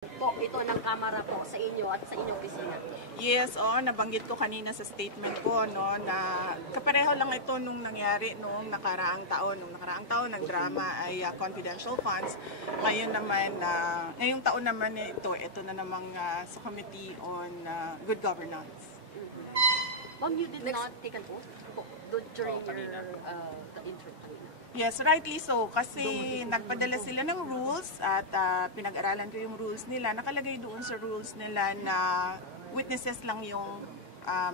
po ito ng Kamara po sa inyo at sa inyong opisina? Yes, nabanggit ko kanina sa statement ko na kapareho lang ito nung nangyari noong nakaraang taon. Noong nakaraang taon, nagdrama ay confidential funds. Ngayong taon naman ito na namang sa Committee on Good Governance. Ma'am, you did not take an oath during your interview? Yes, rightly so. Kasi nagpadala sila ng rules at pinag-aralan ko yung rules nila. Nakalagay doon sa rules nila na witnesses lang yung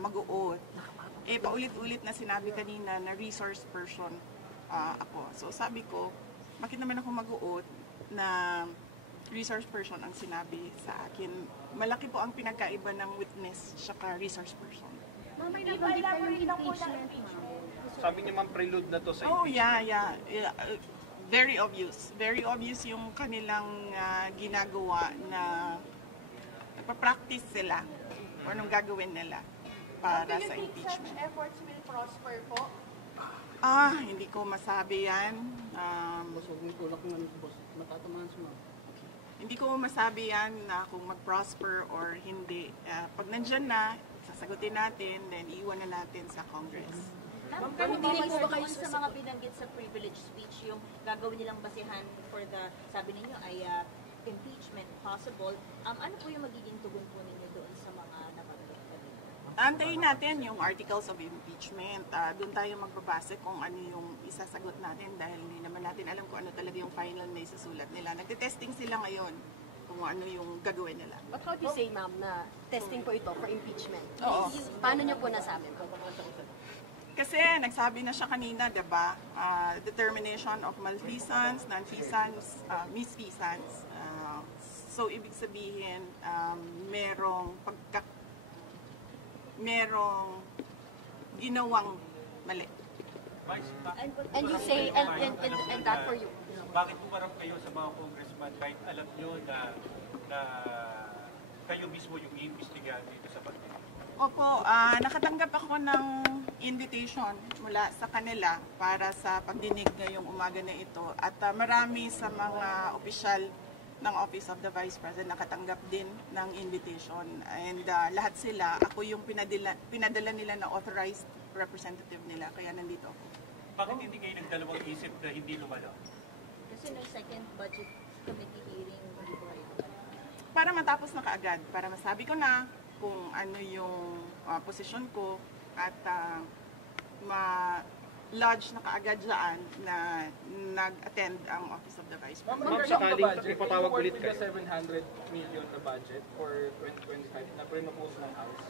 mag-o-oath. Paulit-ulit na sinabi kanina na resource person ako. So sabi ko, bakit naman ako mag-o-oath na resource person ang sinabi sa akin? Malaki po ang pinagkaiba ng witness saka resource person. Ma'am, may nabanggit pa yung impeachment. Sabi niya ma'am, prelude na to sa impeachment. Oh, yeah. Very obvious. Very obvious yung kanilang ginagawa na nagpa-practice sila o anong gagawin nila para sa impeachment. Such efforts will prosper po? Hindi ko masabi yan. Hindi ko masabi yan na kung mag-prosper or hindi. Pag nandyan na, sasagutin natin, then iiwan na natin sa Congress. Ma'am, po kayo sa mga binanggit sa privilege speech, yung gagawin nilang basihan for the, sabi ninyo ay impeachment possible. Ano po yung magiging tugon po ninyo doon sa mga nabanggit kanina? Antayin natin yung articles of impeachment. Doon tayo magbabase kung ano yung isasagot natin dahil hindi naman natin alam kung ano talaga yung final na isasulat nila. Nagte-testing sila ngayon kung ano yung gagawin nila. But how do you say, ma'am, na testing po ito for impeachment? Oo. Paano niyo po nasabi po? Kasi nagsabi na siya kanina, diba? Determination of malfeasance, non-feasance, misfeasance. So, ibig sabihin, merong ginawang mali. And you say, and that for you? Bakit pumarap kayo sa mga congressman kahit alam nyo na kayo mismo yung iimbestigahan dito sa bansa? Opo, nakatanggap ako ng invitation mula sa kanila para sa pagdinig ngayong umaga na ito. At marami sa mga opisyal ng Office of the Vice President nakatanggap din ng invitation. And lahat sila, ako yung pinadala nila na authorized representative nila. Kaya nandito ako. Bakit hindi kayo nagdalawang isip na hindi lumalo? Kasi no second budget committee hearing, hindi po kayo. Para matapos na kaagad, para masabi ko na kung ano yung posisyon ko at ma-lodge na kaagad dyan na nag-attend ang Office of the Vice President. Ma'am, sakaling ipatawag ulit kayo. 700 million na budget for 2025 na pre-propose ng House.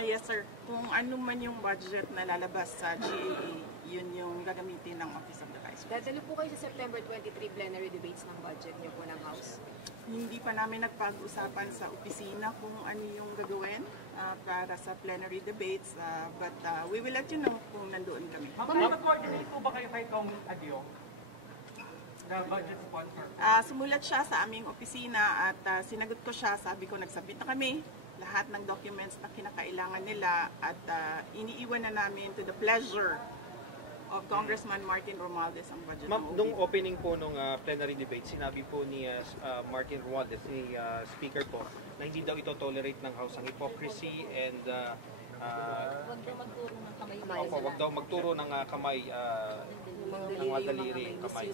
Yes sir. Kung ano man yung budget na lalabas sa GAA, yun yung gagamitin ng Office of the Vice President. Dadalo po kayo sa September 23 plenary debates ng budget niyo po ng House? Hindi pa namin nagpag-usapan sa opisina kung ano yung gagawin para sa plenary debates, but we will let you know kung nandoon kami. Mag-coordinate po ba kayo kay Kong Adio? The budget sponsor? Sumulat siya sa aming opisina at sinagot ko siya, sabi ko nagsubmit na kami lahat ng documents na kinakailangan nila at iniiwan na namin to the pleasure of Congressman Martin Romualdez ang budget. Ma'am, nung opening po nung plenary debate, sinabi po ni Martin Romualdez, ni Speaker po, na hindi daw ito tolerate ng House ang hypocrisy and Huwag daw magturo ng kamay. wag daw magturo ng kamay, ng mga daliri, kamay.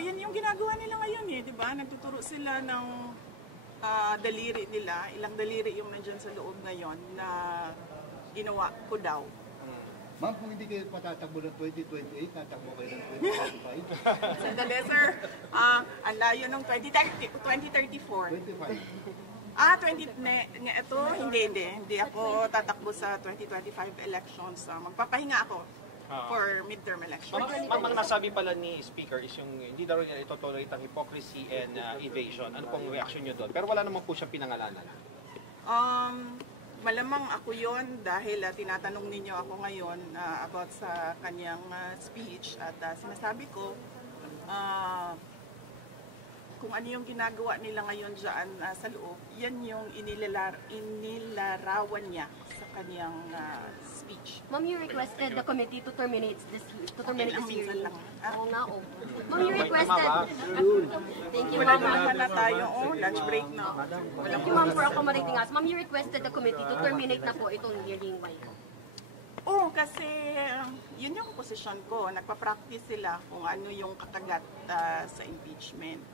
Yan yung ginagawa nila ngayon di ba? Nagtuturo sila ng daliri nila, ilang daliri yung nandyan sa loob ngayon na ginawa ko daw. Ma'am, kung hindi kayo patatakbo ng 2028, tatakbo kayo ng 2035? Sandali, sir. Ang layo ng 2034. 25. Hindi ako tatakbo sa 2025 elections. Magpapahinga ako for midterm elections. Ma'am, ang nasabi pala ni Speaker is yung hindi daw niya ito tolerate ang hypocrisy and evasion. Ano pong reaction niyo doon? Pero wala naman po siyang pinangalanan. Malamang ako yon dahil tinatanong ninyo ako ngayon about sa kanyang speech at sinasabi ko kung ano yung ginagawa nila ngayon dyan sa loob, yan yung inilarawan niya sa kanyang speech. Ma'am, you requested the committee to terminate this Minsan hearing. lang. Oo nga, oh. Ma'am, you requested... Thank you, Wala ma'am. naman na tayo, lunch break na. Thank you, ma'am, for accommodating us. Ma'am, you requested the committee to terminate na po itong hearing. Why? Oo, kasi yun yung posisyon ko. Nagpa-practice sila kung ano yung kakagat sa impeachment.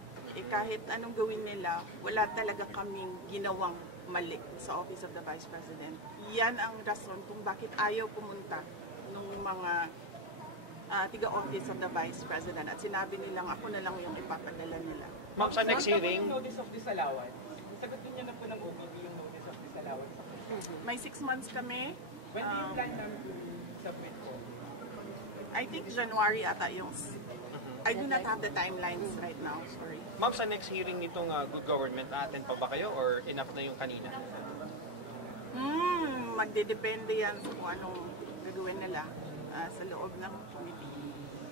Kahit anong gawin nila, wala talaga kaming ginawang mali sa Office of the Vice President. Yan ang rason kung bakit ayaw pumunta ng mga tiga-Office of the Vice President. At sinabi nilang ako na lang yung ipapadala nila. Ma'am, sa next hearing, Yung notice of disallowance, sagutin niyo na po ng OBP yung notice of disallowance. May 6 months kami. When do you plan namin to submit po? I think January ata yung... I do not have the timelines right now, sorry. ma'am, sa next hearing nitong good government, attend pa ba kayo or enough na yung kanina? Magdedepende yan sa kung anong gagawin nila sa loob ng committee.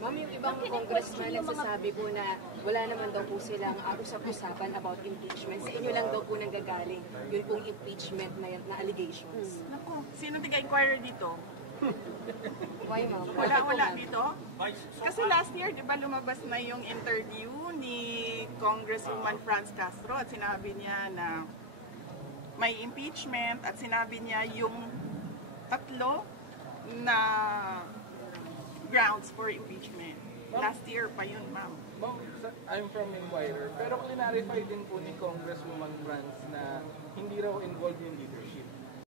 Ma'am, yung ibang congressman nagsasabi po na wala naman daw po silang usap-usapan about impeachment. Sa inyo lang daw po nanggagaling yun pong impeachment na allegations. Naku, sino tiga-inquirer dito? Why, ma'am? Wala dito? Kasi last year, di ba, lumabas na yung interview ni Congresswoman Franz Castro at sinabi niya na may impeachment at sinabi niya yung 3 na grounds for impeachment. Last year pa yun, ma'am. Ma'am, I'm from Inquirer, pero clarify din po ni Congresswoman Franz na hindi raw involved yung leadership.